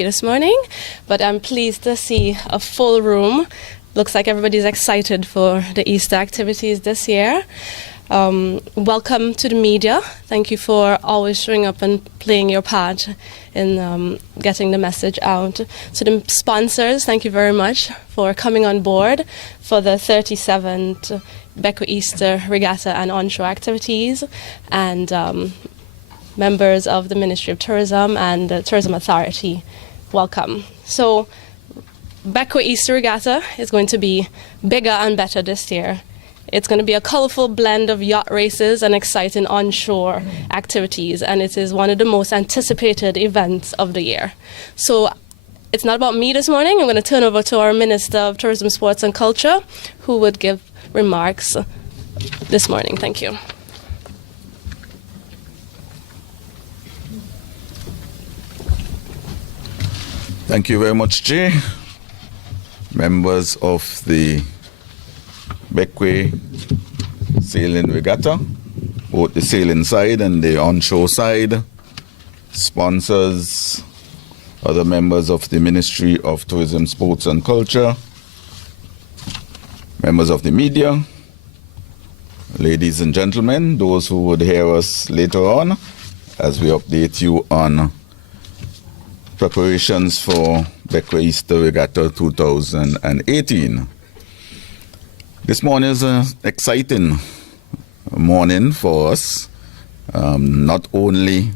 this morning, but I'm pleased to see a full room. Looks like everybody's excited for the Easter activities this year. Welcome to the media. Thank you for always showing up and playing your part in getting the message out. To the sponsors, thank you very much for coming on board for the 37th Bequia Easter Regatta and onshore activities, and members of the Ministry of Tourism and the Tourism Authority. Welcome. So, Bequia Easter Regatta is going to be bigger and better this year. It's going to be a colorful blend of yacht races and exciting onshore activities, and it is one of the most anticipated events of the year. So, it's not about me this morning. I'm going to turn over to our Minister of Tourism, Sports and Culture, who would give remarks this morning. Thank you. Thank you very much, Jay. Members of the Bequia Sailing Regatta, both the sailing side and the onshore side, sponsors, other members of the Ministry of Tourism, Sports and Culture, members of the media, ladies and gentlemen, those who would hear us later on as we update you on preparations for Bequia Easter Regatta 2018. This morning is an exciting morning for us, not only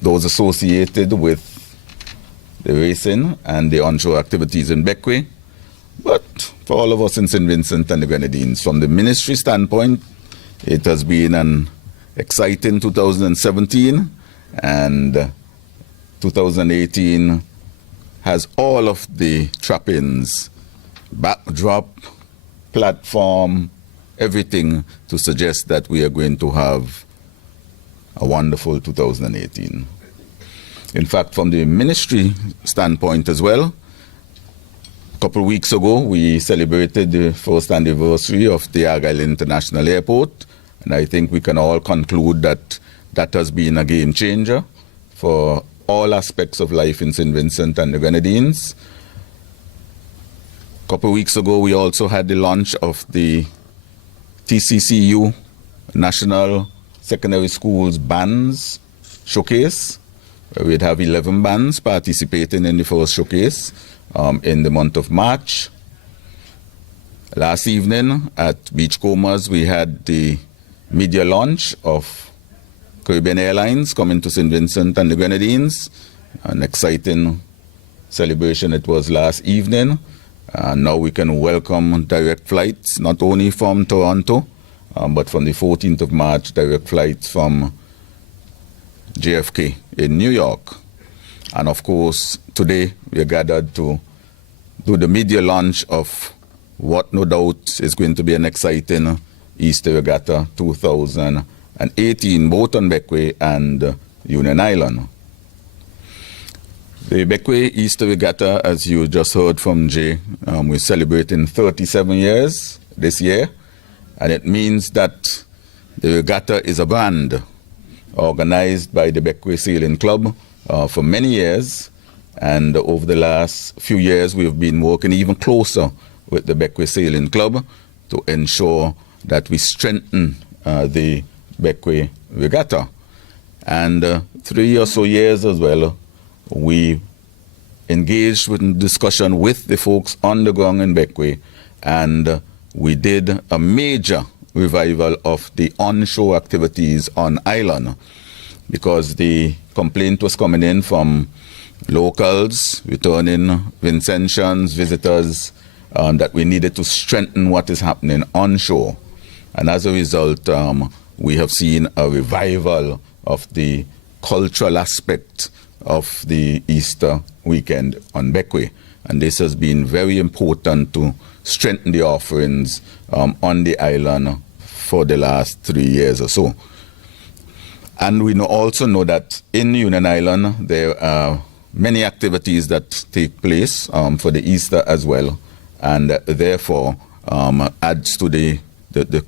those associated with the racing and the onshore activities in Beckwith, but for all of us in St. Vincent and the Grenadines. From the ministry standpoint, it has been an exciting 2017, and 2018 has all of the trappings, backdrop, platform, everything to suggest that we are going to have a wonderful 2018. In fact, from the ministry standpoint as well, a couple of weeks ago, we celebrated the first anniversary of the Argyle International Airport, and I think we can all conclude that that has been a game changer for all aspects of life in St. Vincent and the Grenadines. A couple of weeks ago, we also had the launch of the TCCU National Secondary Schools Bands Showcase, where we'd have 11 bands participating in the first showcase in the month of March. Last evening at Beachcombers, we had the media launch of Caribbean Airlines coming to St. Vincent and the Grenadines. An exciting celebration it was last evening. Now we can welcome direct flights, not only from Toronto, but from the 14th of March, direct flights from JFK in New York. And of course, today we are gathered to do the media launch of what no doubt is going to be an exciting Easter Regatta 2018, both on Beckwith and Union Island. The Bequia Easter Regatta, as you just heard from Jay, we're celebrating 37 years this year, and it means that the regatta is a brand organized by the Bequia Sailing Club for many years, and over the last few years we've been working even closer with the Bequia Sailing Club to ensure that we strengthen the Bequia Regatta. And 3 or so years as well, we engaged in discussion with the folks on the ground in Beckwith, and we did a major revival of the onshore activities on island, because the complaint was coming in from locals, returning Vincentians, visitors, that we needed to strengthen what is happening onshore. And as a result, we have seen a revival of the cultural aspect of the Easter weekend on Beckwith. And this has been very important to strengthen the offerings on the island for the last 3 years or so. And we also know that in Union Island there are many activities that take place for the Easter as well, and therefore adds to the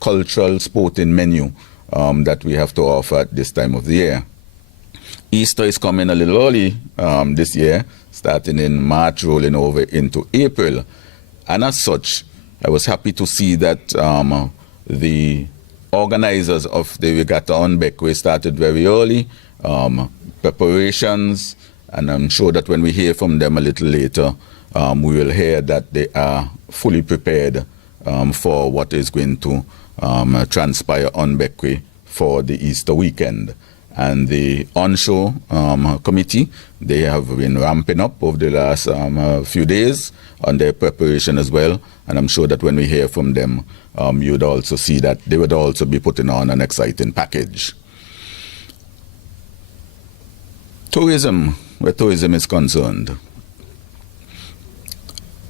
cultural sporting menu that we have to offer at this time of the year. Easter is coming a little early this year, starting in March, rolling over into April. And as such, I was happy to see that the organizers of the regatta on Beckwith started very early, preparations, and I'm sure that when we hear from them a little later, we will hear that they are fully prepared for what is going to transpire on Beckwith for the Easter weekend. And the onshore committee, they have been ramping up over the last few days on their preparation as well. And I'm sure that when we hear from them, you would also see that they would also be putting on an exciting package. Tourism, where tourism is concerned.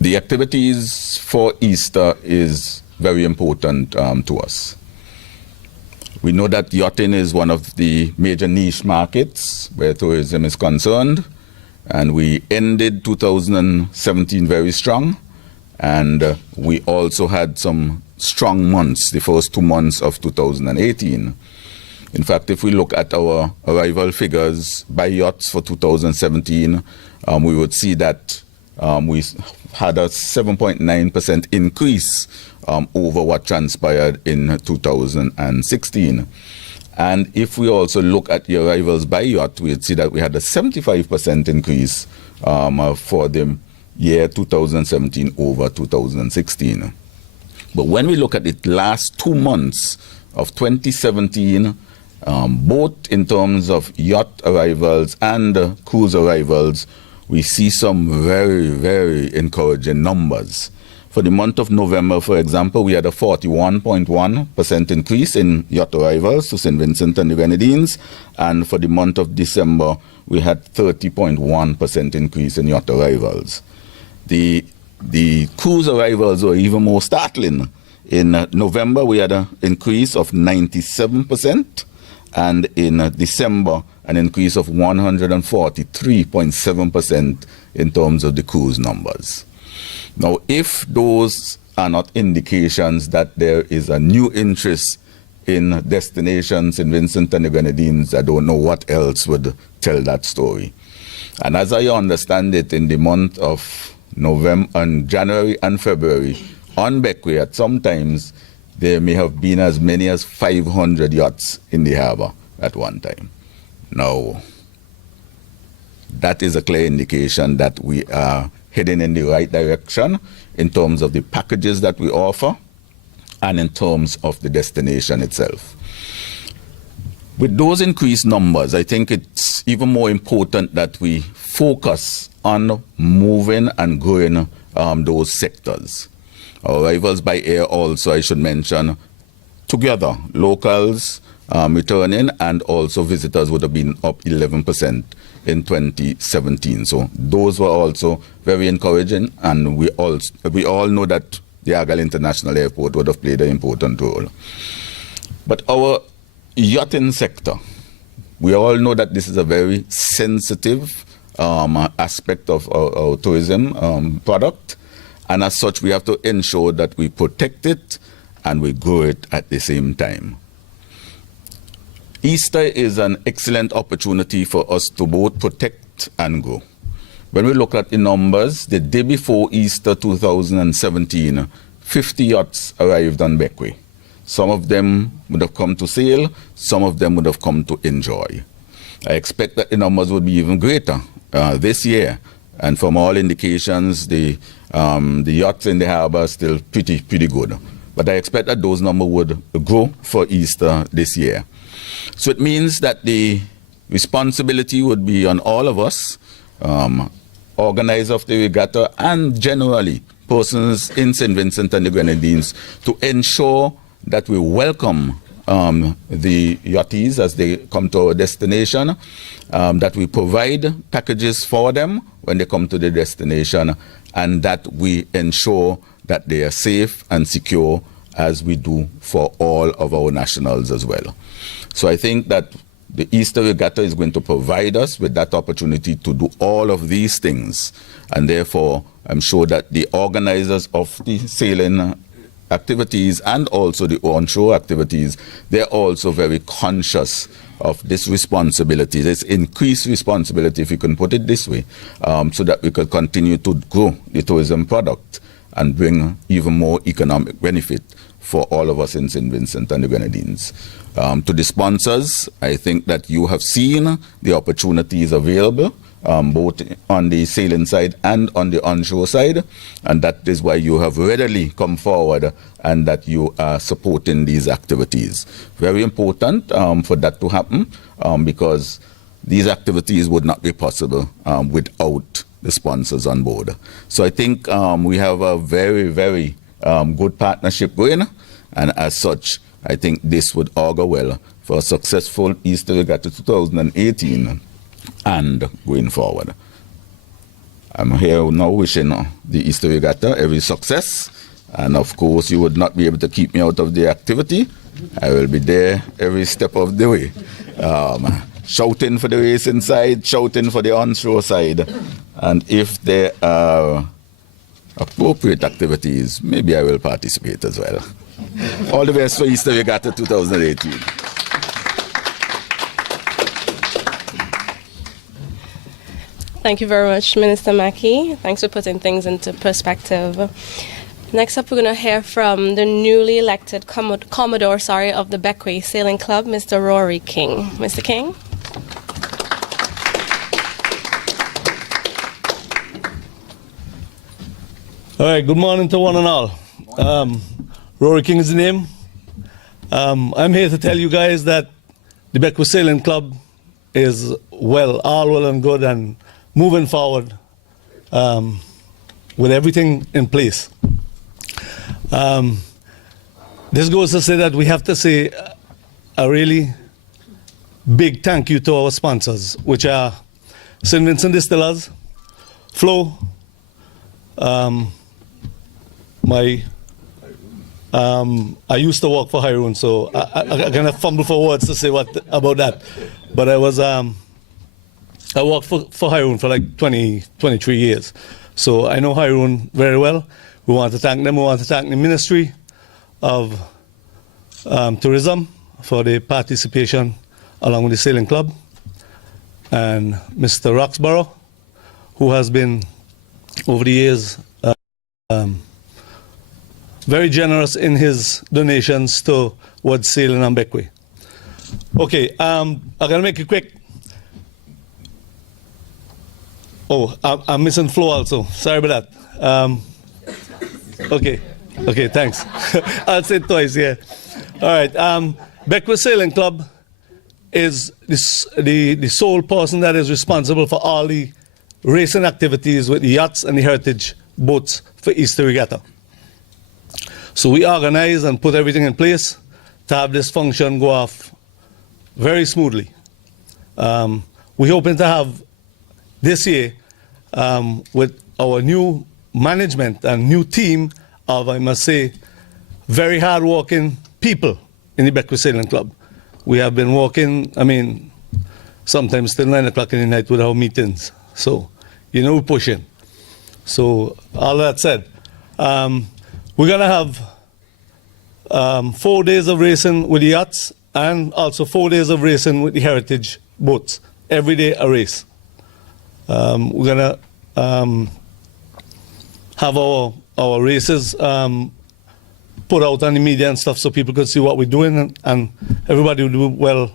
The activities for Easter is very important to us. We know that yachting is one of the major niche markets where tourism is concerned, and we ended 2017 very strong, and we also had some strong months, the first 2 months of 2018. In fact, if we look at our arrival figures by yachts for 2017, we would see that we had a 7.9% increase over what transpired in 2016. And if we also look at the arrivals by yacht, we'd see that we had a 75% increase for the year 2017 over 2016. But when we look at the last 2 months of 2017, both in terms of yacht arrivals and cruise arrivals, we see some very, very encouraging numbers. For the month of November, for example, we had a 41.1% increase in yacht arrivals to St. Vincent and the Grenadines. And for the month of December, we had 30.1% increase in yacht arrivals. The cruise arrivals were even more startling. In November, we had an increase of 97%. And in December, an increase of 143.7% in terms of the cruise numbers. Now, if those are not indications that there is a new interest in destinations in Vincent and the Grenadines, I don't know what else would tell that story. And as I understand it, in the month of November and January and February, on Beckwith, at sometimes there may have been as many as 500 yachts in the harbor at one time. Now, that is a clear indication that we are heading in the right direction in terms of the packages that we offer and in terms of the destination itself. With those increased numbers, I think it's even more important that we focus on moving and growing those sectors. Our arrivals by air also, I should mention, together, locals returning and also visitors would have been up 11% in 2017. So those were also very encouraging, and we all know that the Argyle International Airport would have played an important role. But our yachting sector, we all know that this is a very sensitive aspect of our tourism product, and as such we have to ensure that we protect it and we grow it at the same time. Easter is an excellent opportunity for us to both protect and grow. When we look at the numbers, the day before Easter 2017, 50 yachts arrived on Beckwith. Some of them would have come to sail, some of them would have come to enjoy. I expect that the numbers would be even greater this year. And from all indications, the yachts in the harbor are still pretty good. But I expect that those numbers would grow for Easter this year. So it means that the responsibility would be on all of us, organizers of the regatta and generally persons in St. Vincent and the Grenadines, to ensure that we welcome the yachties as they come to our destination, that we provide packages for them when they come to the destination, and that we ensure that they are safe and secure as we do for all of our nationals as well. So I think that the Easter Regatta is going to provide us with that opportunity to do all of these things. And therefore, I'm sure that the organizers of the sailing activities and also the onshore activities, they're also very conscious of this responsibility, this increased responsibility, if you can put it this way, so that we could continue to grow the tourism product and bring even more economic benefit for all of us in St. Vincent and the Grenadines. To the sponsors, I think that you have seen the opportunities available, both on the sailing side and on the onshore side, and that is why you have readily come forward and that you are supporting these activities. Very important for that to happen, because these activities would not be possible without the sponsors on board. So I think we have a very, very good partnership going, and as such, I think this would augur well for a successful Easter Regatta 2018 and going forward. I'm here now wishing the Easter Regatta every success, and of course you would not be able to keep me out of the activity. I will be there every step of the way, shouting for the racing side, shouting for the onshore side, and if there are appropriate activities, maybe I will participate as well. All the best for Easter Regatta 2018. Thank you very much, Minister McKie. Thanks for putting things into perspective. Next up, we're going to hear from the newly elected Commodore of the Beckwith Sailing Club, Mr. Rory King. Mr. King? All right, good morning to one and all. Rory King is the name. I'm here to tell you guys that the Beckwith Sailing Club is all well and good and moving forward with everything in place. This goes to say that we have to say a really big thank you to our sponsors, which are St. Vincent Distillers, Flo, I used to work for Hyrule, so I kind of fumble for words to say what about that. But I worked for Hyrule for like 23 years. So I know Hyrule very well. We want to thank them. We want to thank the Ministry of Tourism for the participation along with the Sailing Club. And Mr. Roxborough, who has been, over the years, very generous in his donations towards sailing on Beckwith. Okay, I'm going to make it quick. Oh, I'm missing Flo also. Sorry about that. Okay, thanks. I'll say it twice, yeah. All right, Beckwith Sailing Club is the sole person that is responsible for all the racing activities with the yachts and the heritage boats for Easter Regatta. So we organize and put everything in place to have this function go off very smoothly. We're hoping to have this year, with our new management and new team of, I must say, very hard-working people in the Beckwith Sailing Club. We have been working, sometimes till 9 o'clock in the night with our meetings. So, we're pushing. So, all that said, we're going to have 4 days of racing with the yachts and also 4 days of racing with the heritage boats. Every day a race. We're going to have our races put out on the media and stuff so people could see what we're doing, and everybody will do well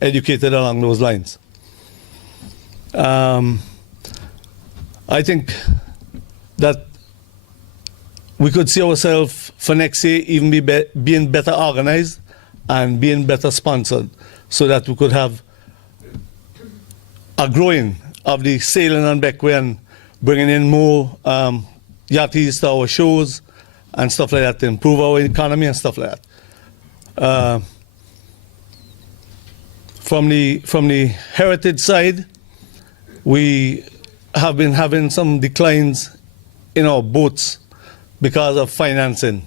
educated along those lines. I think that we could see ourselves for next year even being better organized and being better sponsored, so that we could have a growing of the sailing on Beckwith and bringing in more yachties to our shows and stuff like that to improve our economy and stuff like that. From the heritage side, we have been having some declines in our boats because of financing.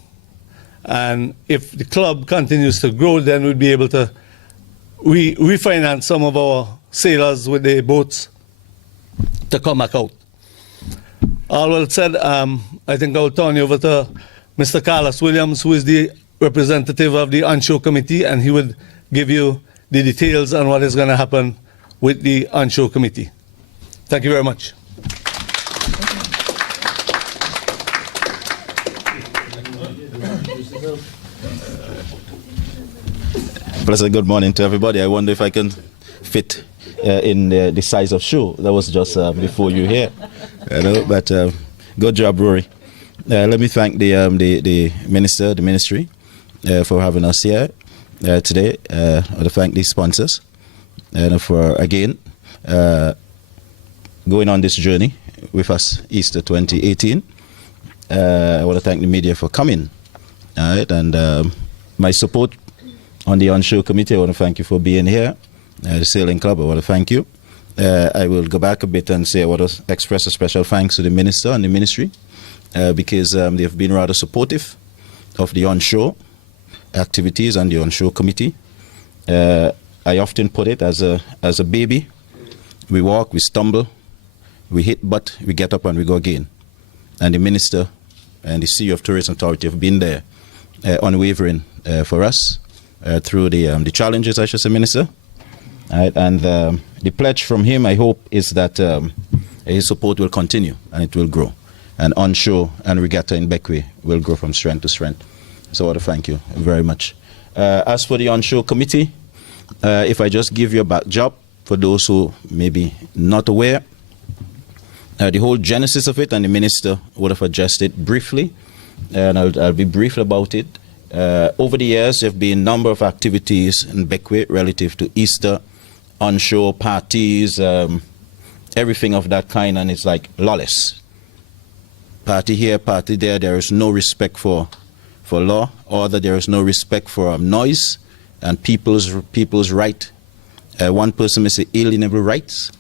And if the club continues to grow, then we'll be able to refinance some of our sailors with their boats to come back out. All well said, I think I'll turn you over to Mr. Carlos Williams, who is the representative of the onshore committee, and he would give you the details on what is going to happen with the onshore committee. Thank you very much. Pleasant good morning to everybody. I wonder if I can fit in the size of show. That was just before you here. But good job, Rory. Let me thank the minister, the ministry, for having us here today. I want to thank the sponsors for, again, going on this journey with us, Easter 2018. I want to thank the media for coming. All right, and my support on the onshore committee, I want to thank you for being here. The Sailing Club, I want to thank you. I will go back a bit and say I want to express a special thanks to the minister and the ministry because they've been rather supportive of the onshore activities and the onshore committee. I often put it as a baby. We walk, we stumble, we hit butt, we get up and we go again. And the minister and the CEO of Tourism Authority have been there unwavering for us through the challenges, I should say, Minister. And the pledge from him, I hope, is that his support will continue and it will grow. And onshore and regatta in Beckwith will grow from strength to strength. So I want to thank you very much. As for the onshore committee, if I just give you a backdrop for those who may be not aware, the whole genesis of it, and the minister would have addressed it briefly, and I'll be brief about it. Over the years, there have been a number of activities in Beckwith relative to Easter, onshore parties, everything of that kind, and it's like lawless. Party here, party there, there is no respect for law, or that there is no respect for noise and people's right. One person may say alienable rights.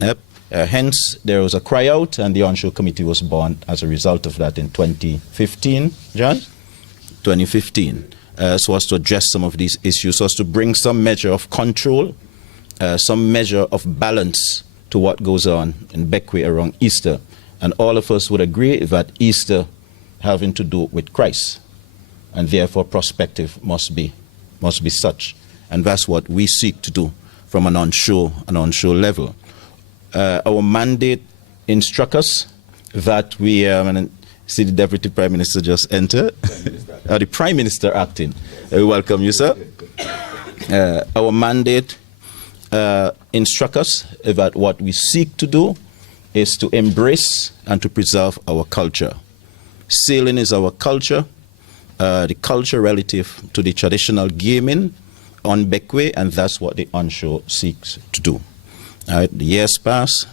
Yep. Hence, there was a cry out, and the onshore committee was born as a result of that in 2015, John? 2015, so as to address some of these issues, so as to bring some measure of control, some measure of balance to what goes on in Beckwith around Easter. And all of us would agree that Easter having to do with Christ, and therefore perspective must be such. And that's what we seek to do from an onshore level. Our mandate instructs us that we, see the Deputy Prime Minister just enter. The Prime Minister acting. We welcome you, sir. Our mandate instructs us that what we seek to do is to embrace and to preserve our culture. Sailing is our culture, the culture relative to the traditional gaming on Beckwith, and that's what the onshore seeks to do. The years pass,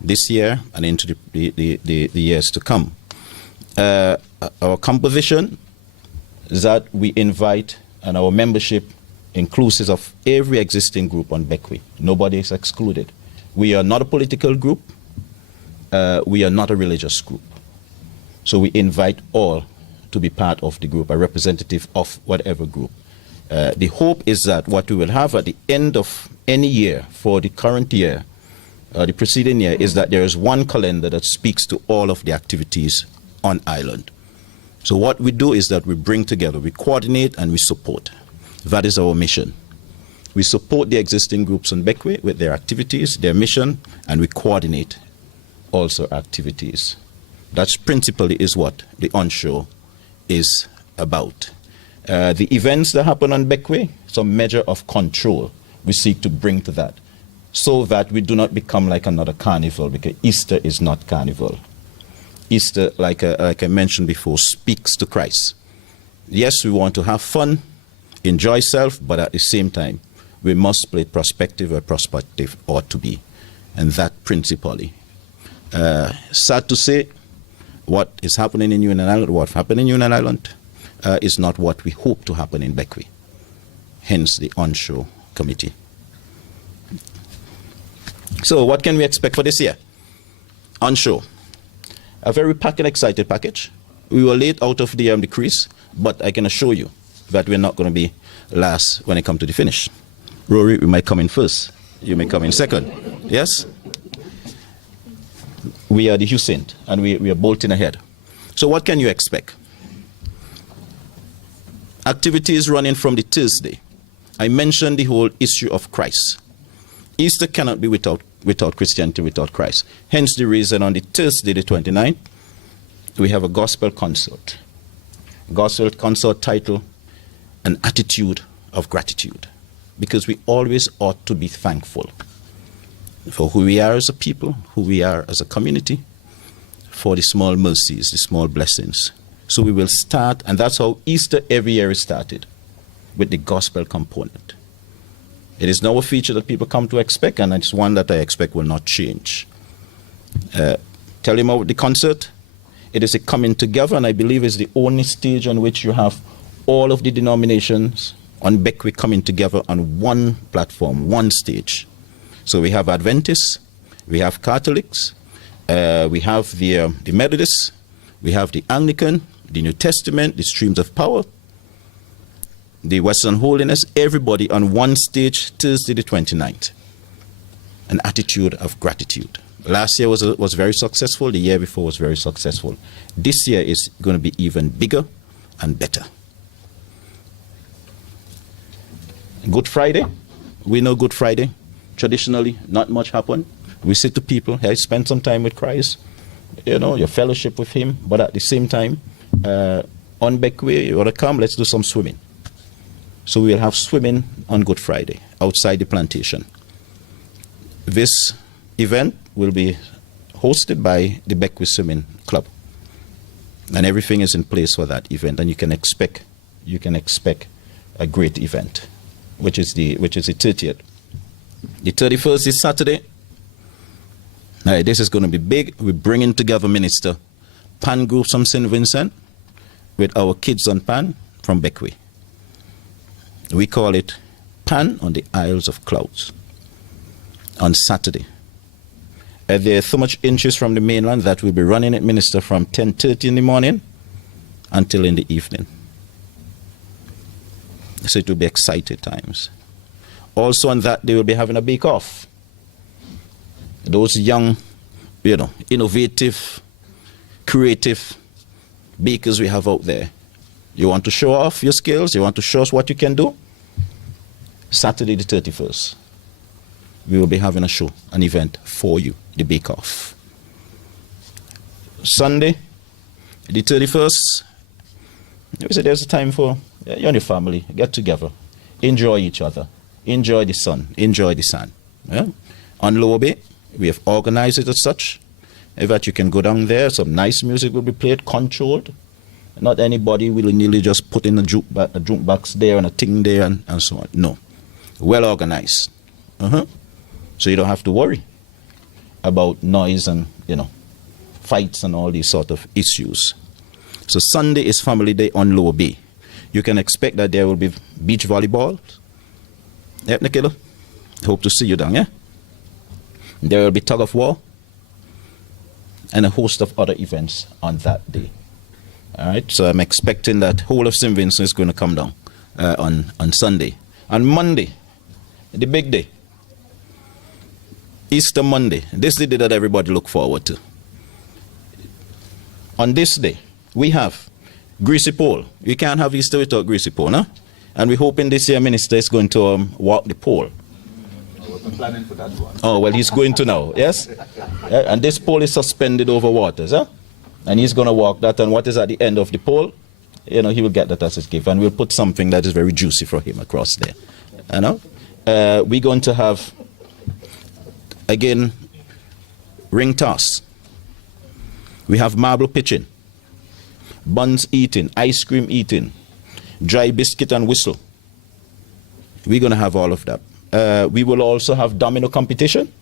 this year and into the years to come. Our composition is that we invite, and our membership inclusive of every existing group on Beckwith. Nobody is excluded. We are not a political group. We are not a religious group. So we invite all to be part of the group, a representative of whatever group. The hope is that what we will have at the end of any year for the current year, the preceding year, is that there is one calendar that speaks to all of the activities on island. So what we do is that we bring together, we coordinate and we support. That is our mission. We support the existing groups on Beckwith with their activities, their mission, and we coordinate also activities. That's principally is what the onshore is about. The events that happen on Beckwith, some measure of control we seek to bring to that, so that we do not become like another carnival, because Easter is not carnival. Easter, like I mentioned before, speaks to Christ. Yes, we want to have fun, enjoy self, but at the same time, we must play perspective where perspective ought to be. And that principally. Sad to say, what is happening in Union Island, what happened in Union Island, is not what we hope to happen in Beckwith. Hence the onshore committee. So what can we expect for this year? Onshore. A very packed and excited package. We were late out of the crease, but I can assure you that we're not going to be last when it comes to the finish. Rory, we might come in first. You may come in second. Yes? We are the Hussein, and we are bolting ahead. So what can you expect? Activities running from the Thursday, I mentioned the whole issue of Christ. Easter cannot be without Christianity, without Christ. Hence the reason on the Thursday, the 29th, we have a gospel concert. Gospel concert titled, An Attitude of Gratitude. Because we always ought to be thankful for who we are as a people, who we are as a community, for the small mercies, the small blessings. So we will start, and that's how Easter every year is started, with the gospel component. It is now a feature that people come to expect, and it's one that I expect will not change. Tell him about the concert. It is a coming together, and I believe it's the only stage on which you have all of the denominations on Beckwith coming together on one platform, one stage. So we have Adventists, we have Catholics, we have the Methodists, we have the Anglican, the New Testament, the Streams of Power, the Western Holiness, everybody on one stage, Thursday the 29th. An attitude of gratitude. Last year was very successful. The year before was very successful. This year is going to be even bigger and better. Good Friday. We know Good Friday. Traditionally, not much happen. We say to people, hey, spend some time with Christ. You know, your fellowship with him. But at the same time, on Beckwith, you want to come, let's do some swimming. So we will have swimming on Good Friday outside the plantation. This event will be hosted by the Beckwith Swimming Club. And everything is in place for that event. And you can expect a great event, which is the 30th. The 31st is Saturday. Now, this is going to be big. We're bringing together Minister Pan Group from St. Vincent with our kids on Pan from Beckwith. We call it Pan on the Isles of Clouds on Saturday. There's so much interest from the mainland that we'll be running it, Minister, from 10:30 in the morning until in the evening. So it will be exciting times. Also on that, they will be having a bake-off. Those young, innovative, creative bakers we have out there. You want to show off your skills? You want to show us what you can do? Saturday the 31st, we will be having a show, an event for you, the bake-off. Sunday, the 31st, there's a time for you and your family, get together, enjoy each other, enjoy the sun, enjoy the sun. Yeah? On Lower Bay, we have organized it as such, that you can go down there, some nice music will be played, controlled. Not anybody willy-nilly just put in a jukebox there and a thing there and so on. No. Well organized. So you don't have to worry about noise and, fights and all these sort of issues. So Sunday is Family Day on Lower Bay. You can expect that there will be beach volleyball. Yep, Nikila. Hope to see you down, yeah? There will be tug of war and a host of other events on that day. All right, so I'm expecting that whole of St. Vincent is going to come down on Sunday. On Monday, the big day, Easter Monday. This is the day that everybody look forward to. On this day, we have Greasy Pole. You can't have Easter without Greasy Pole, no? And we're hoping this year Minister is going to walk the pole. I wasn't planning for that one. Oh, well, he's going to now, yes? And this pole is suspended over waters, huh? And he's going to walk that, and what is at the end of the pole, he will get that as his gift. And we'll put something that is very juicy for him across there. We're going to have, again, ring toss. We have marble pitching, buns eating, ice cream eating, dry biscuit and whistle. We're going to have all of that. We will also have domino competition.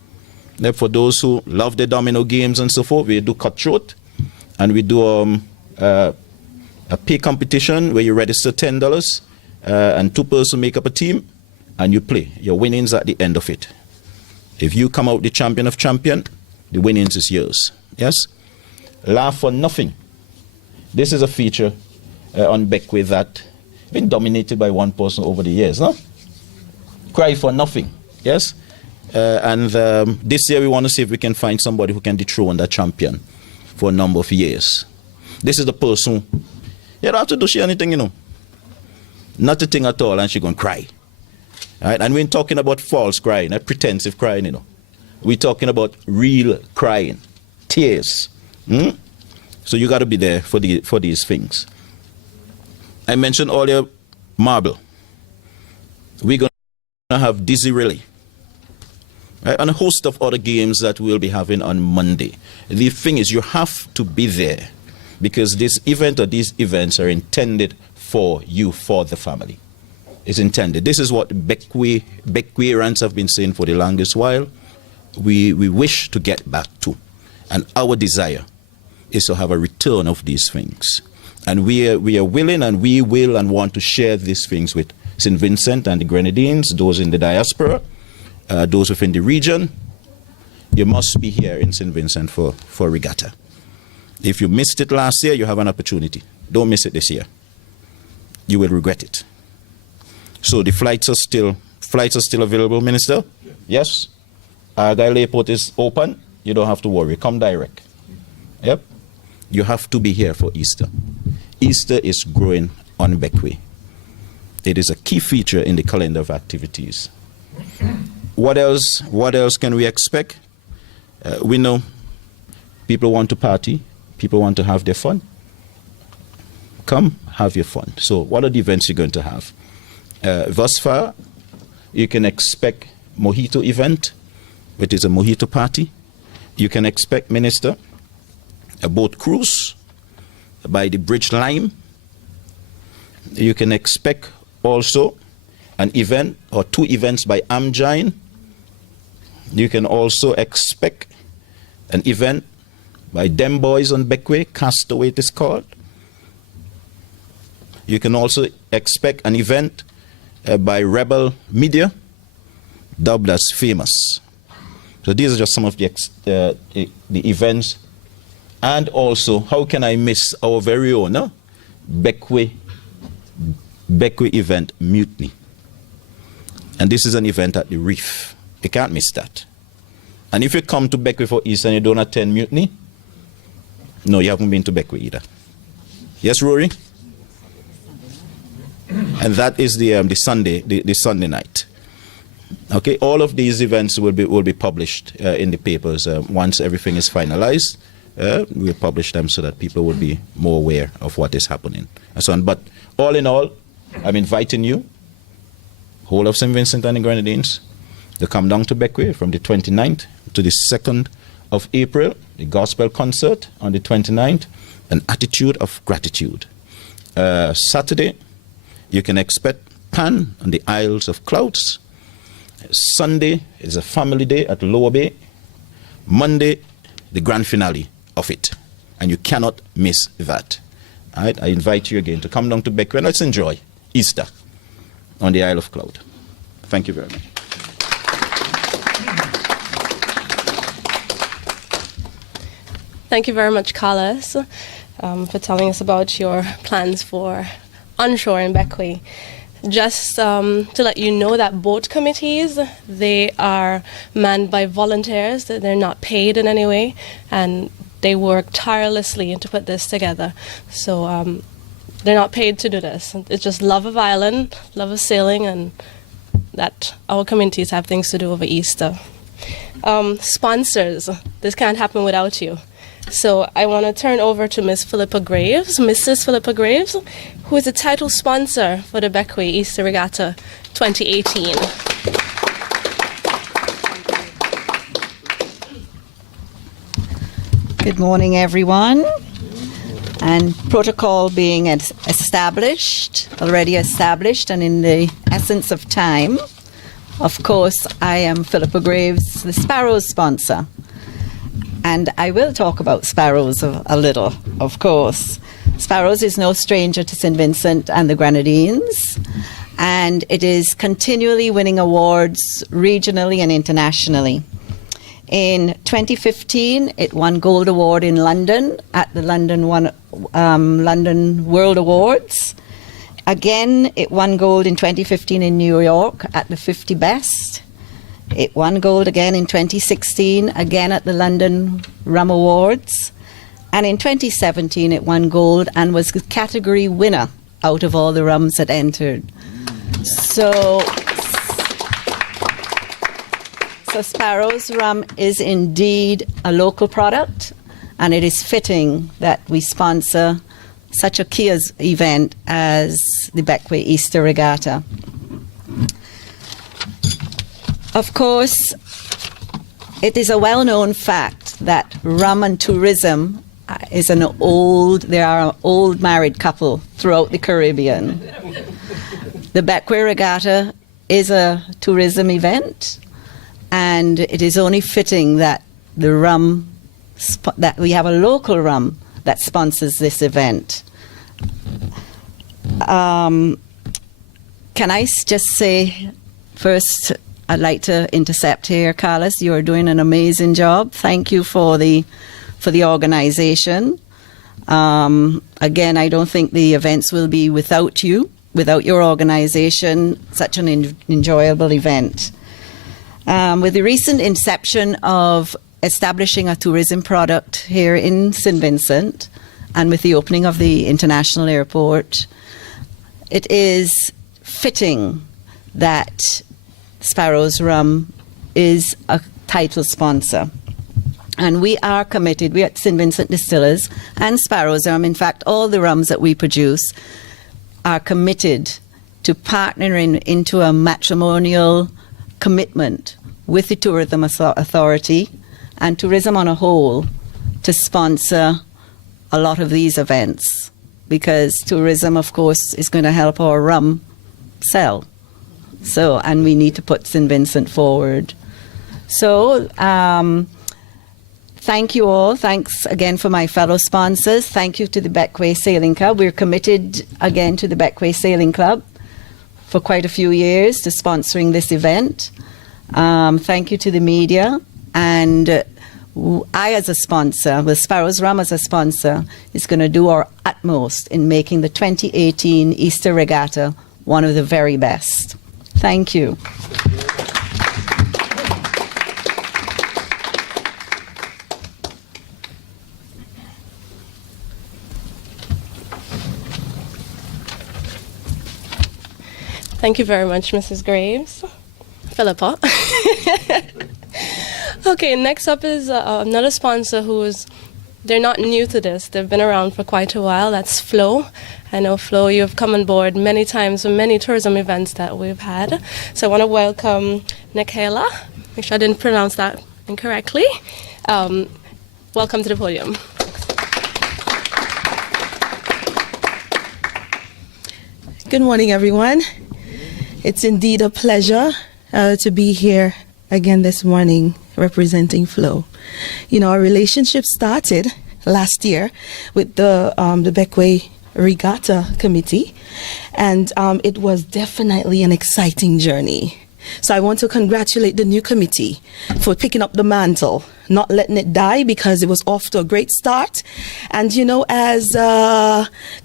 For those who love the domino games and so forth, we do cutthroat. And we do a pay competition where you register $10 and 2 persons make up a team and you play. Your winnings at the end of it. If you come out the champion of champion, the winnings is yours. Yes? Laugh for nothing. This is a feature on Beckwith that been dominated by one person over the years. Huh? Cry for nothing. Yes? And this year we want to see if we can find somebody who can dethrone that champion for a number of years. This is the person, you don't have to do anything, Not a thing at all, and she's going to cry. Right? And we're talking about false crying, not pretensive crying, you know. We're talking about real crying, tears. So you got to be there for these things. I mentioned earlier marble. We're going to have Dizzy Rally. Right? And a host of other games that we'll be having on Monday. The thing is, you have to be there because this event or these events are intended for you, for the family. It's intended. This is what Bequians have been saying for the longest while. We wish to get back to. And our desire is to have a return of these things. And we are willing and we will and want to share these things with St. Vincent and the Grenadines, those in the diaspora, those within the region. You must be here in St. Vincent for regatta. If you missed it last year, you have an opportunity. Don't miss it this year. You will regret it. So the flights are still available, Minister? Yes? Argyle Airport is open. You don't have to worry. Come direct. Yep. You have to be here for Easter. Easter is growing on Beckwith. It is a key feature in the calendar of activities. What else can we expect? We know people want to party. People want to have their fun. Come, have your fun. So what are the events you're going to have? Thus far, you can expect mojito event, which is a mojito party. You can expect, Minister, a boat cruise by the Bridge Lime. You can expect also an event or 2 events by Amgine. You can also expect an event by Dem Boys on Beckwith, Castaway it is called. You can also expect an event by Rebel Media, dubbed as Famous. So these are just some of the events. And also, how can I miss our very own Beckwith event, Mutiny. And this is an event at the Reef. You can't miss that. And if you come to Beckwith for Easter and you don't attend Mutiny, no, you haven't been to Beckwith either. Yes, Rory? And that is the Sunday night. Okay, all of these events will be published in the papers once everything is finalized. We'll publish them so that people will be more aware of what is happening and so on. But all in all, I'm inviting you, whole of St. Vincent and the Grenadines, to come down to Beckwith from the 29th to the 2nd of April, the gospel concert on the 29th, an attitude of gratitude. Saturday, you can expect Pan on the Isles of Clouds. Sunday is a family day at Lower Bay. Monday, the grand finale of it. And you cannot miss that. All right? I invite you again to come down to Beckwith and let's enjoy Easter on the Isle of Cloud. Thank you very much. Thank you very much, Carlos, for telling us about your plans for onshore in Beckwith. Just to let you know that boat committees, they are manned by volunteers. They're not paid in any way, and they work tirelessly to put this together. So they're not paid to do this. It's just love of Ireland, love of sailing, and that our communities have things to do over Easter. Sponsors, this can't happen without you. So I want to turn over to Ms. Philippa Graves, Mrs. Philippa Graves, who is the title sponsor for the Bequia Easter Regatta 2018. Good morning, everyone. And protocol being already established, and in the essence of time, of course, I am Philippa Graves, the Sparrows sponsor. And I will talk about Sparrows a little, of course. Sparrows is no stranger to St. Vincent and the Grenadines, and it is continually winning awards regionally and internationally. In 2015, it won Gold Award in London at the London World Awards. Again, it won gold in 2015 in New York at the 50 Best. It won gold again in 2016, again at the London Rum Awards. And in 2017, it won gold and was the category winner out of all the rums that entered. So So Sparrow's rum is indeed a local product, and it is fitting that we sponsor such a key event as the Bequia Easter Regatta. Of course, it is a well-known fact that rum and tourism is there are an old married couple throughout the Caribbean. The Bequia Regatta is a tourism event, and it is only fitting that that we have a local rum that sponsors this event. Can I just say first, I'd like to intercept here, Carlos. You are doing an amazing job. Thank you for the organization. Again, I don't think the events will be without you, without your organization. Such an enjoyable event. With the recent inception of establishing a tourism product here in St. Vincent, and with the opening of the international airport, it is fitting that Sparrow's Rum is a title sponsor. And we are committed, we at St. Vincent Distillers and Sparrow's Rum, in fact, all the rums that we produce are committed to partnering into a matrimonial commitment with the Tourism Authority and tourism on a whole to sponsor a lot of these events, because tourism, of course, is going to help our rum sell. So, and we need to put St. Vincent forward. So, thank you all. Thanks again for my fellow sponsors. Thank you to the Beckwith Sailing Club. We're committed again to the Beckwith Sailing Club for quite a few years to sponsoring this event. Thank you to the media. And I, as a sponsor, with Sparrow's Rum as a sponsor, is going to do our utmost in making the 2018 Easter Regatta one of the very best. Thank you. Thank you very much, Mrs. Graves. Philippa. Okay, next up is another sponsor they're not new to this. They've been around for quite a while. That's Flo. I know, Flo, you've come on board many times for many tourism events that we've had. So I want to welcome Nikela. Make sure I didn't pronounce that incorrectly. Welcome to the podium. Good morning, everyone. It's indeed a pleasure to be here again this morning representing Flo. You know, our relationship started last year with the Bequia Regatta Committee, and it was definitely an exciting journey. So I want to congratulate the new committee for picking up the mantle, not letting it die, because it was off to a great start. And, you know, as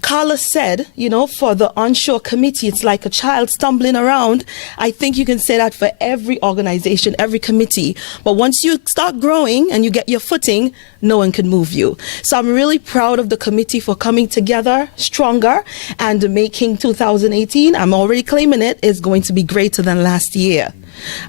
Carlos said, you know, for the onshore committee, it's like a child stumbling around. I think you can say that for every organization, every committee. But once you start growing and you get your footing, no one can move you. So I'm really proud of the committee for coming together stronger and making 2018, I'm already claiming it, is going to be greater than last year.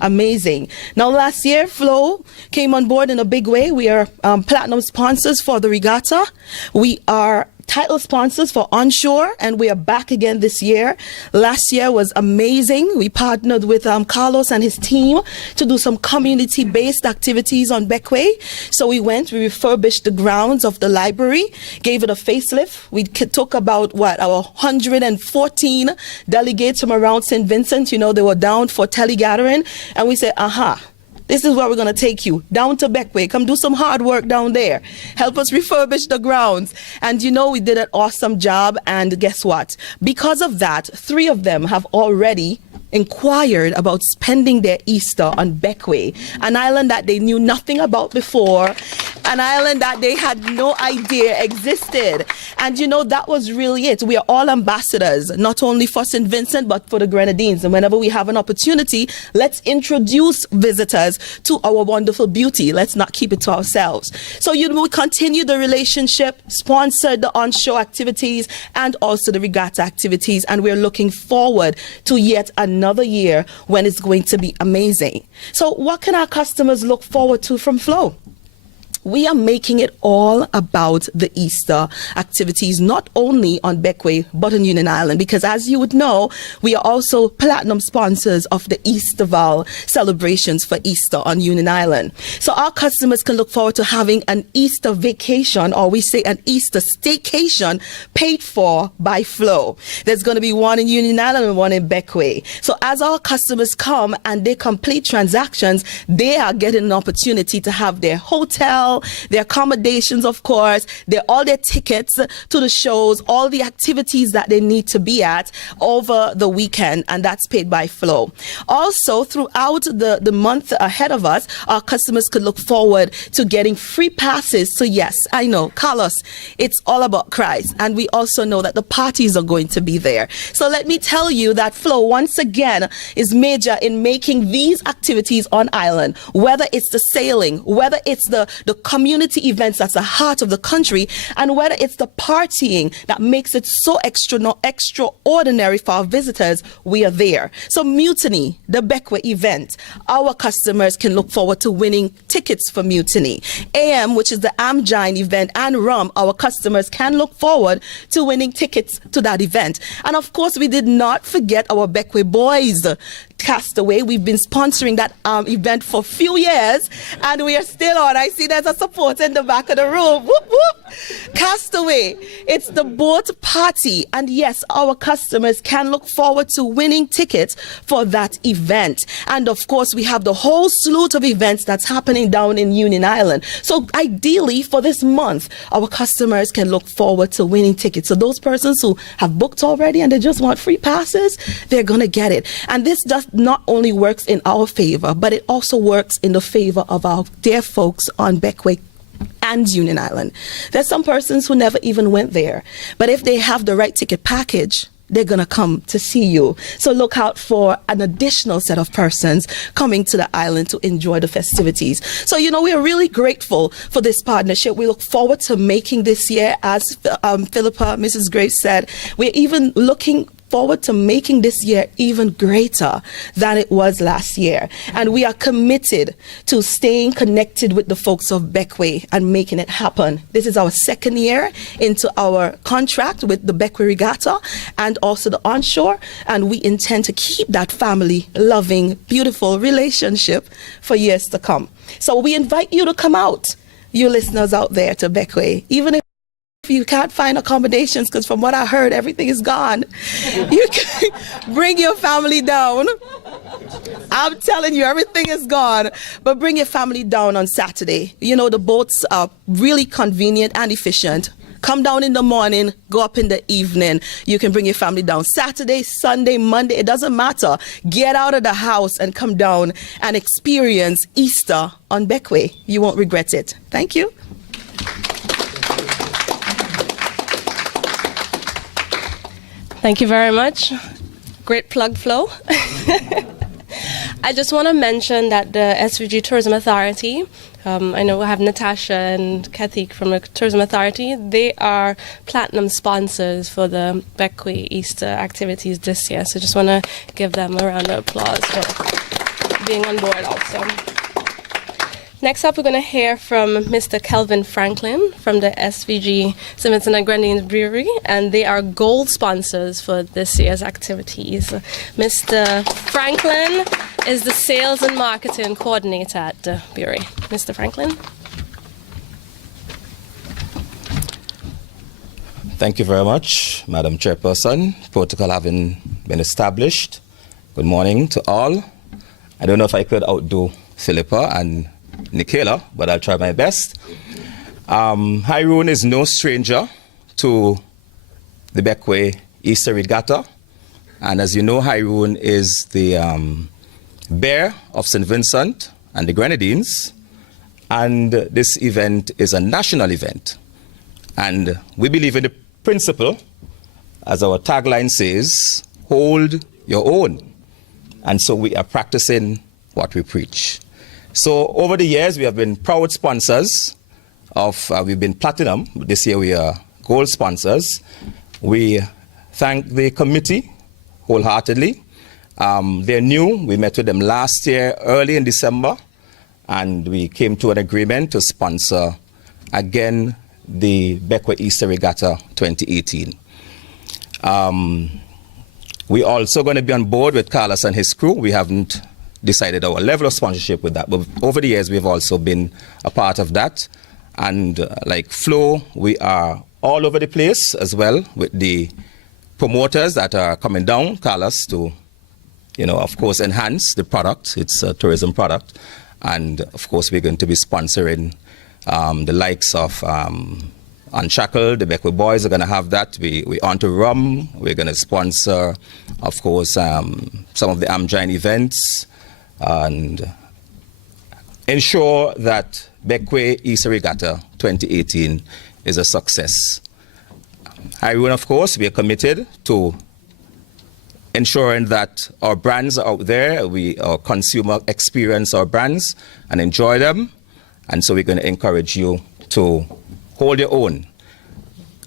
Amazing. Now, last year, Flo came on board in a big way. We are platinum sponsors for the regatta. We are title sponsors for onshore, and we are back again this year. Last year was amazing. We partnered with Carlos and his team to do some community-based activities on Beckwith. So we refurbished the grounds of the library, gave it a facelift. We took about, our 114 delegates from around St. Vincent. You know, they were down for telegathering, and we said, this is where we're going to take you, down to Beckwith. Come do some hard work down there. Help us refurbish the grounds. And you know, we did an awesome job. And guess what? Because of that, 3 of them have already inquired about spending their Easter on Beckwith, an island that they knew nothing about before. an island that they had no idea existed. And you know, that was really it. We are all ambassadors, not only for St. Vincent, but for the Grenadines. And whenever we have an opportunity, let's introduce visitors to our wonderful beauty. Let's not keep it to ourselves. So, you know, we continue the relationship, sponsored the onshore activities and also the regatta activities. And we're looking forward to yet another year when it's going to be amazing. So what can our customers look forward to from Flow? We are making it all about the Easter activities, not only on Beckwith, but on Union Island, because as you would know, we are also platinum sponsors of the Easterval celebrations for Easter on Union Island. So our customers can look forward to having an Easter vacation, or we say an Easter staycation, paid for by Flow. There's going to be one in Union Island and one in Beckwith. So as our customers come and they complete transactions, they are getting an opportunity to have their hotel, their accommodations, of course, all their tickets to the shows, all the activities that they need to be at over the weekend, and that's paid by Flow. Also, throughout the month ahead of us, our customers could look forward to getting free passes. So yes, I know, Carlos, it's all about Christ, and we also know that the parties are going to be there. So let me tell you that Flow, once again, is major in making these activities on island, whether it's the sailing, whether it's the community events that's the heart of the country, and whether it's the partying that makes it so extraordinary for our visitors, we are there. So Mutiny, the Beckwith event, our customers can look forward to winning tickets for Mutiny. AM, which is the Amgine event, and Rum, our customers can look forward to winning tickets to that event. And of course, we did not forget our Beckwith Boys Castaway. We've been sponsoring that event for a few years, and we are still on. I see there's a supporter in the back of the room. Whoop, whoop. Castaway. It's the boat party, and yes, our customers can look forward to winning tickets for that event. And of course, we have the whole slew of events that's happening down in Union Island. So ideally, for this month, our customers can look forward to winning tickets. So those persons who have booked already and they just want free passes, they're going to get it. And this does not only works in our favor, but it also works in the favor of our dear folks on Beckwith and Union Island. There's some persons who never even went there, but if they have the right ticket package, they're going to come to see you. So look out for an additional set of persons coming to the island to enjoy the festivities. So, you know, we are really grateful for this partnership. We look forward to making this year, as Philippa, Mrs. Graves said, we're even looking forward to making this year even greater than it was last year. And we are committed to staying connected with the folks of Beckwith and making it happen. This is our second year into our contract with the Bequia Regatta and also the onshore, and we intend to keep that family loving, beautiful relationship for years to come. So we invite you to come out, you listeners out there, to Beckwith, even if you can't find accommodations, because from what I heard, everything is gone. You can bring your family down. I'm telling you, everything is gone. But bring your family down on Saturday. You know, the boats are really convenient and efficient. Come down in the morning, go up in the evening. You can bring your family down Saturday, Sunday, Monday. It doesn't matter. Get out of the house and come down and experience Easter on Beckwith. You won't regret it. Thank you. Thank you very much. Great plug, Flo. I just want to mention that the SVG Tourism Authority, I know we have Natasha and Kathy from the Tourism Authority. They are platinum sponsors for the Bequia Easter activities this year. So just want to give them a round of applause for being on board also. Next up, we're going to hear from Mr. Kelvin Franklin from the SVG St. Vincent and Grenadines Brewery, and they are gold sponsors for this year's activities. Mr. Franklin is the Sales and Marketing Coordinator at the brewery. Mr. Franklin. Thank you very much, Madam Chairperson. Protocol having been established. Good morning to all. I don't know if I could outdo Philippa and Nicola, but I'll try my best. Hyrule is no stranger to the Bequia Easter Regatta. And as you know, Hyrule is the bear of St. Vincent and the Grenadines. And this event is a national event. And we believe in the principle, as our tagline says, hold your own. And so we are practicing what we preach. So over the years, we have been proud sponsors of, we've been platinum. This year we are gold sponsors. We thank the committee wholeheartedly. They're new. We met with them last year, early in December, and we came to an agreement to sponsor again the Bequia Easter Regatta 2018. We're also going to be on board with Carlos and his crew. We haven't decided our level of sponsorship with that, but over the years we've also been a part of that. And like Flo, we are all over the place as well with the promoters that are coming down, Carlos, to, of course, enhance the product. It's a tourism product. And of course, we're going to be sponsoring the likes of Unshackled. The Beckwith boys are going to have that. We on to rum. We're going to sponsor, of course, some of the Amjine events and ensure that Bequia Easter Regatta 2018 is a success. Everyone, of course, we are committed to ensuring that our brands are out there, our consumer experience our brands and enjoy them. And so we're going to encourage you to hold your own.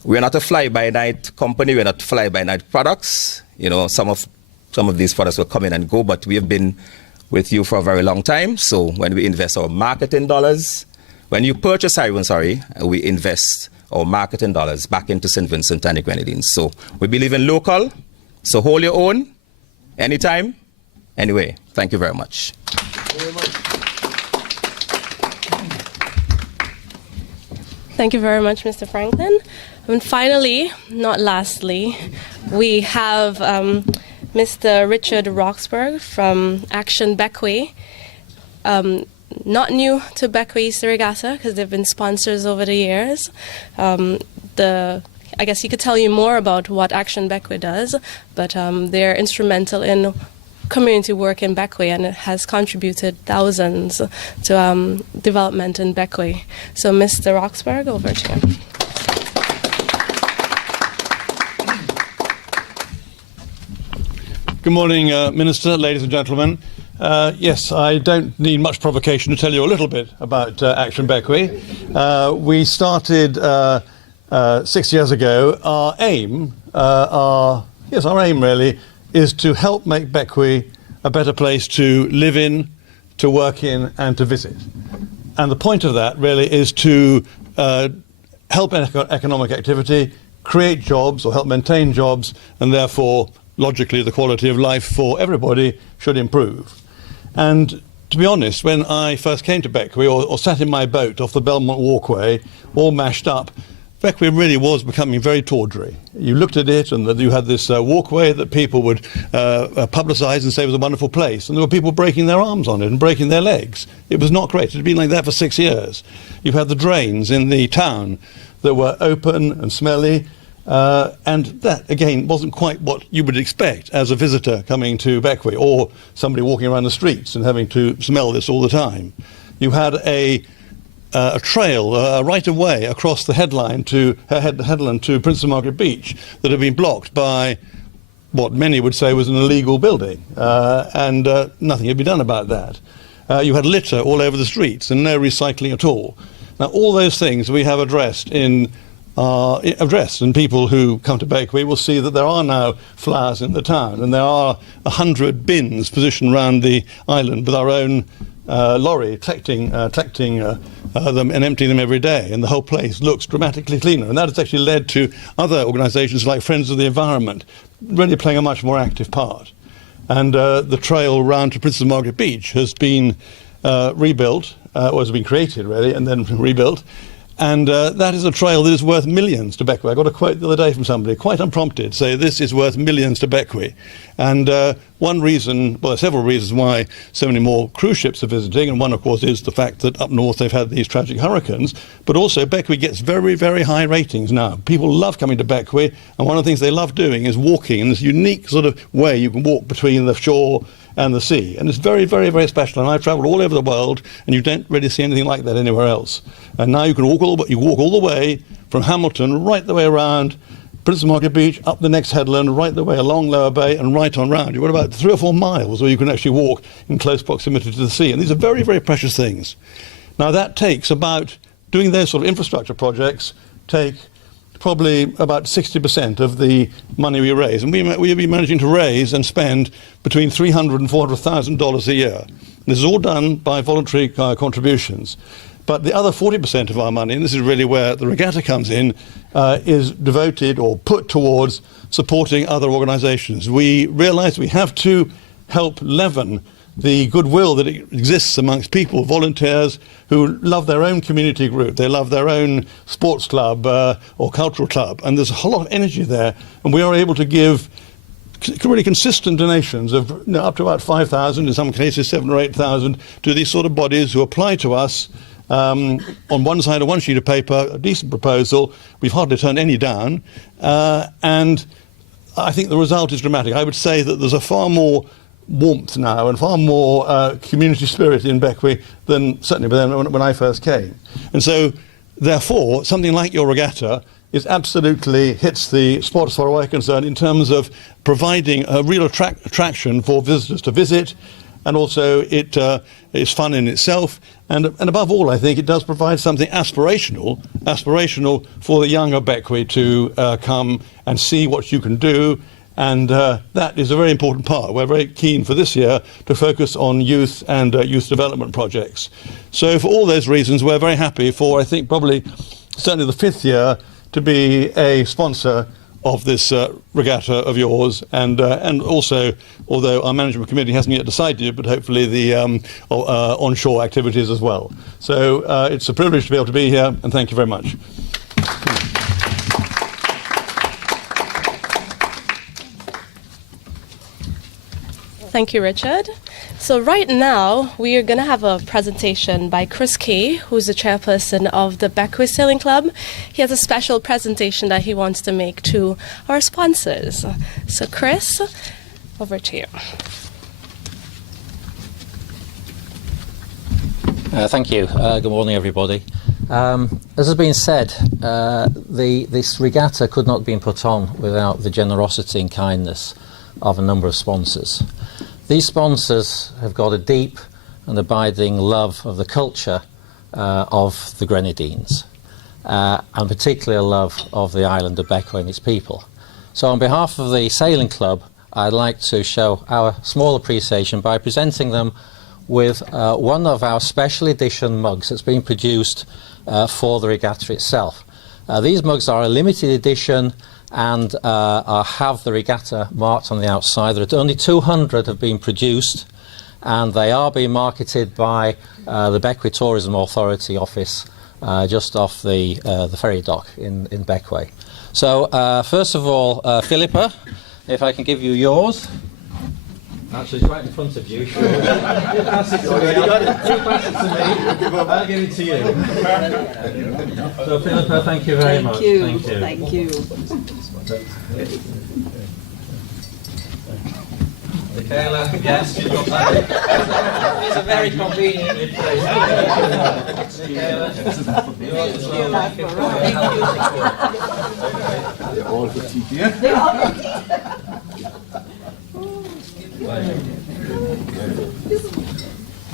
We're not a fly-by-night company. We're not fly-by-night products. Some of these products will come in and go, but we have been with you for a very long time. So when we invest our marketing dollars, when you purchase we invest our marketing dollars back into St. Vincent and the Grenadines. So we believe in local. So hold your own, anytime, anyway. Thank you very much. Thank you very much, Mr. Franklin. And finally, not lastly, we have Mr. Richard Roxburgh from Action Beckwith. Not new to Bequia Easter Regatta because they've been sponsors over the years. I guess he could tell you more about what Action Beckwith does, but they're instrumental in community work in Beckwith, and it has contributed thousands to development in Beckwith. So, Mr. Roxburgh, over to you. Good morning, Minister, ladies and gentlemen. Yes, I don't need much provocation to tell you a little bit about Action Beckwith. We started 6 years ago. Our aim really is to help make Beckwith a better place to live in, to work in, and to visit. And the point of that really is to help economic activity, create jobs or help maintain jobs, and therefore, logically, the quality of life for everybody should improve. And to be honest, when I first came to Beckwith or sat in my boat off the Belmont Walkway, all mashed up, Beckwith really was becoming very tawdry. You looked at it and you had this walkway that people would publicise and say was a wonderful place. And there were people breaking their arms on it and breaking their legs. It was not great. It had been like that for 6 years. You had the drains in the town that were open and smelly. And that, again, wasn't quite what you would expect as a visitor coming to Beckwith or somebody walking around the streets and having to smell this all the time. You had a trail, a right-of-way across the headland to Princess Margaret Beach that had been blocked by what many would say was an illegal building, and nothing had been done about that. You had litter all over the streets and no recycling at all. Now, all those things we have addressed, and people who come to Beckwith will see that there are now flowers in the town, and there are 100 bins positioned around the island with our own lorry collecting them and emptying them every day, and the whole place looks dramatically cleaner. And that has actually led to other organisations like Friends of the Environment really playing a much more active part. And the trail round to Princess Margaret Beach has been rebuilt, or has been created really, and then rebuilt. And that is a trail that is worth millions to Beckwith. I got a quote the other day from somebody, quite unprompted, say this is worth millions to Beckwith. And one reason, well, several reasons why so many more cruise ships are visiting, and one, of course, is the fact that up north they've had these tragic hurricanes, but also Beckwith gets very, very high ratings now. People love coming to Beckwith, and one of the things they love doing is walking in this unique sort of way. You can walk between the shore and the sea. And it's very, very, very special. And I've travelled all over the world, and you don't really see anything like that anywhere else. And now you can walk all the way from Hamilton right the way around Prince's Market Beach, up the next headland, right the way along Lower Bay, and right on round. You've got about 3 or 4 miles where you can actually walk in close proximity to the sea. And these are very, very precious things. Now that takes about, doing those sort of infrastructure projects, take probably about 60% of the money we raise. And we'll be managing to raise and spend between $300,000 and $400,000 a year. This is all done by voluntary contributions. But the other 40% of our money, and this is really where the regatta comes in, is devoted or put towards supporting other organisations. We realise we have to help leaven the goodwill that exists amongst people, volunteers who love their own community group, they love their own sports club or cultural club, and there's a whole lot of energy there, and we are able to give really consistent donations of up to about 5,000, in some cases 7,000 or 8,000, to these sort of bodies who apply to us on one side of one sheet of paper, a decent proposal. We've hardly turned any down, and I think the result is dramatic. I would say that there's a far more warmth now and far more community spirit in Beckwith than certainly when I first came. And so, therefore, something like your regatta is absolutely hits the spot as far as I'm concerned in terms of providing a real attraction for visitors to visit, and also it is fun in itself, and above all, I think it does provide something aspirational for the younger Beckwith to come and see what you can do. And that is a very important part. We're very keen for this year to focus on youth and youth development projects. So for all those reasons, we're very happy for, I think, probably certainly the 5th year to be a sponsor of this regatta of yours, and also, although our management committee hasn't yet decided, but hopefully the onshore activities as well. So it's a privilege to be able to be here, and thank you very much. Thank you, Richard. So right now, we are going to have a presentation by Chris Kay, who's the chairperson of the Beckwith Sailing Club. He has a special presentation that he wants to make to our sponsors. So Chris, over to you. Thank you. Good morning, everybody. As has been said, this regatta could not have been put on without the generosity and kindness of a number of sponsors. These sponsors have got a deep and abiding love of the culture of the Grenadines, and particularly a love of the island of Beckwith and its people. So on behalf of the Sailing Club, I'd like to show our small appreciation by presenting them with one of our special edition mugs that's been produced for the regatta itself. These mugs are a limited edition and have the regatta marked on the outside. There are only 200 have been produced, and they are being marketed by the Beckwith Tourism Authority office just off the ferry dock in Beckwith. So first of all, Philippa, if I can give you yours. Actually, it's right in front of you. Sure. You pass it to me. I'll give it to you. So, Philippa, thank you very much. Thank you. Michaela, yes, you've got that. These are very conveniently placed. Michaela, yours as well. They're all for TT.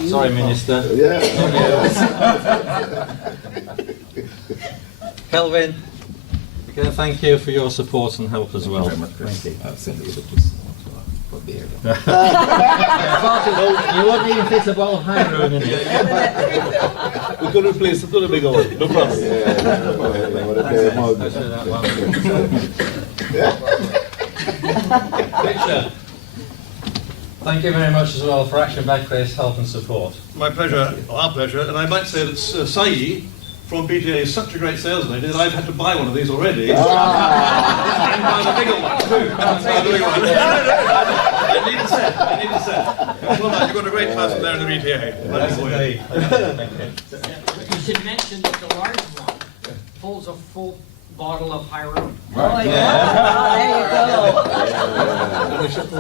Sorry, Minister. Kelvin, again, thank you for your support and help as well. Thank you. You won't even fit a bottle of hydro in here. We're going to replace it with a bigger one. No problem. Richard, thank you very much as well for Action Beckwith's help and support. My pleasure, our pleasure, and I might say that Sayi from BTA is such a great sales lady that I've had to buy one of these already. And buy the bigger one too. I need a set. Well done, you've got a great person there in the BTA. You should mention that the large one holds a full bottle of Hiram. Oh, yeah. There you go.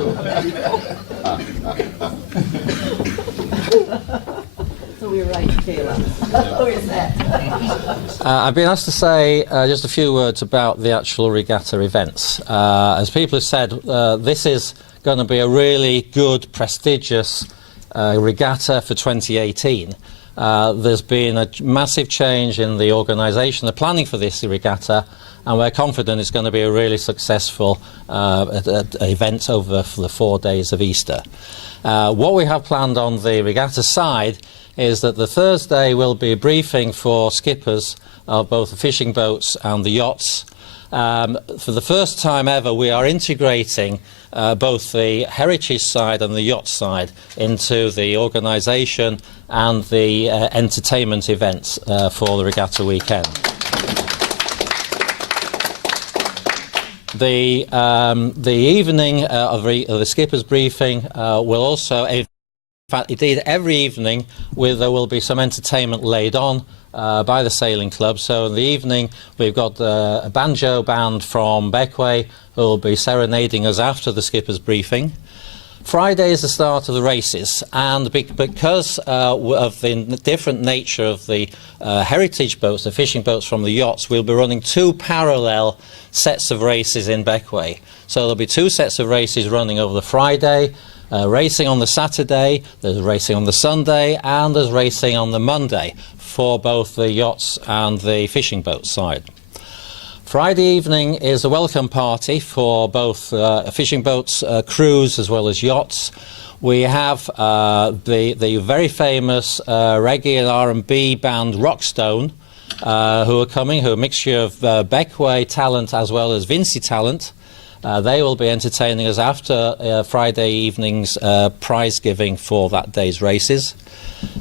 So we're right, Taylor. Who is that? I've been asked to say just a few words about the actual regatta events. As people have said, this is going to be a really good, prestigious regatta for 2018. There's been a massive change in the organisation, the planning for this regatta, and we're confident it's going to be a really successful event over for the 4 days of Easter. What we have planned on the regatta side is that the Thursday will be a briefing for skippers of both the fishing boats and the yachts. For the first time ever, we are integrating both the heritage side and the yacht side into the organisation and the entertainment events for the regatta weekend. The evening of the skippers briefing will also, in fact, indeed every evening, there will be some entertainment laid on by the sailing club. So in the evening we've got a banjo band from Beckwith who will be serenading us after the skipper's briefing. Friday is the start of the races, and because of the different nature of the heritage boats, the fishing boats from the yachts, we'll be running 2 parallel sets of races in Beckwith. So there'll be 2 sets of races running over the Friday, racing on the Saturday, there's racing on the Sunday, and there's racing on the Monday for both the yachts and the fishing boat side. Friday evening is a welcome party for both fishing boats, crews as well as yachts. We have the very famous reggae and R&B band Rockstone who are coming, who are a mixture of Beckwith talent as well as Vincy talent. They will be entertaining us after Friday evening's prize giving for that day's races.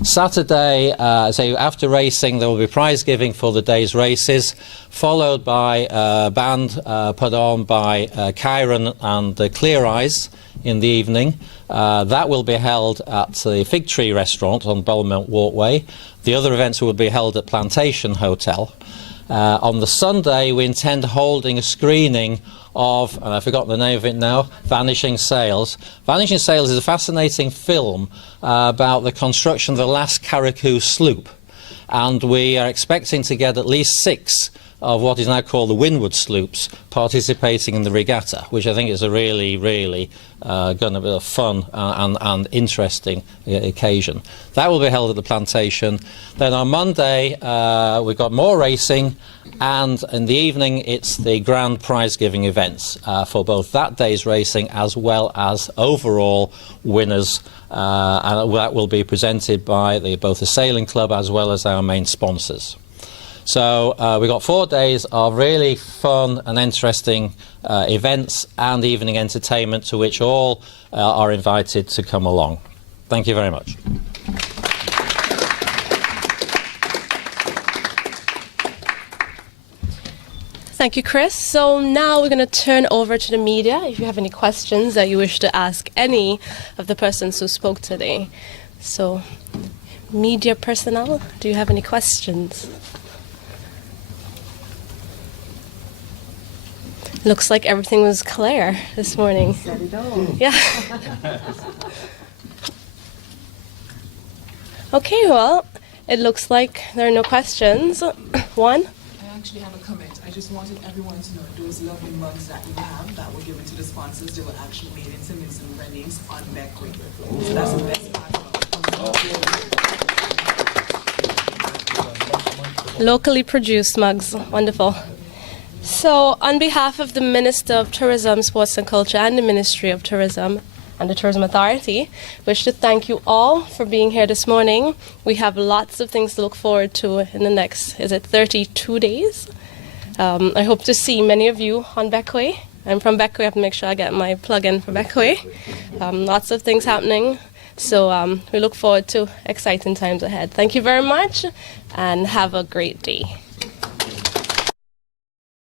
Saturday, so after racing, there will be prize giving for the day's races, followed by a band put on by Kyron and the Clear Eyes in the evening. That will be held at the Fig Tree restaurant on Belmont Walkway. The other events will be held at Plantation Hotel. On the Sunday, we intend holding a screening of, and I've forgotten the name of it now, Vanishing Sails. Vanishing Sails is a fascinating film about the construction of the last Carricou sloop, and we are expecting to get at least 6 of what is now called the Windward sloops participating in the regatta, which I think is a really, really going to be a fun and interesting occasion. That will be held at the Plantation. Then on Monday we've got more racing, and in the evening it's the grand prize giving events for both that day's racing as well as overall winners, and that will be presented by both the sailing club as well as our main sponsors. So we've got 4 days of really fun and interesting events and evening entertainment to which all are invited to come along. Thank you very much. Thank you, Chris. So now we're going to turn over to the media if you have any questions that you wish to ask any of the persons who spoke today. So, media personnel, do you have any questions? Looks like everything was clear this morning. Said it all. Yeah. Okay, well, it looks like there are no questions. One? I actually have a comment. I just wanted everyone to know those lovely mugs that we have that were given to the sponsors, they were actually made in Simmons and Rennings on Beckwith. So that's the best part. Locally produced mugs. Wonderful. So, on behalf of the Minister of Tourism, Sports and Culture and the Ministry of Tourism and the Tourism Authority, wish to thank you all for being here this morning. We have lots of things to look forward to in the next, 32 days? I hope to see many of you on Beckwith. I'm from Beckwith. I have to make sure I get my plug-in for Beckwith. Lots of things happening. So we look forward to exciting times ahead. Thank you very much and have a great day.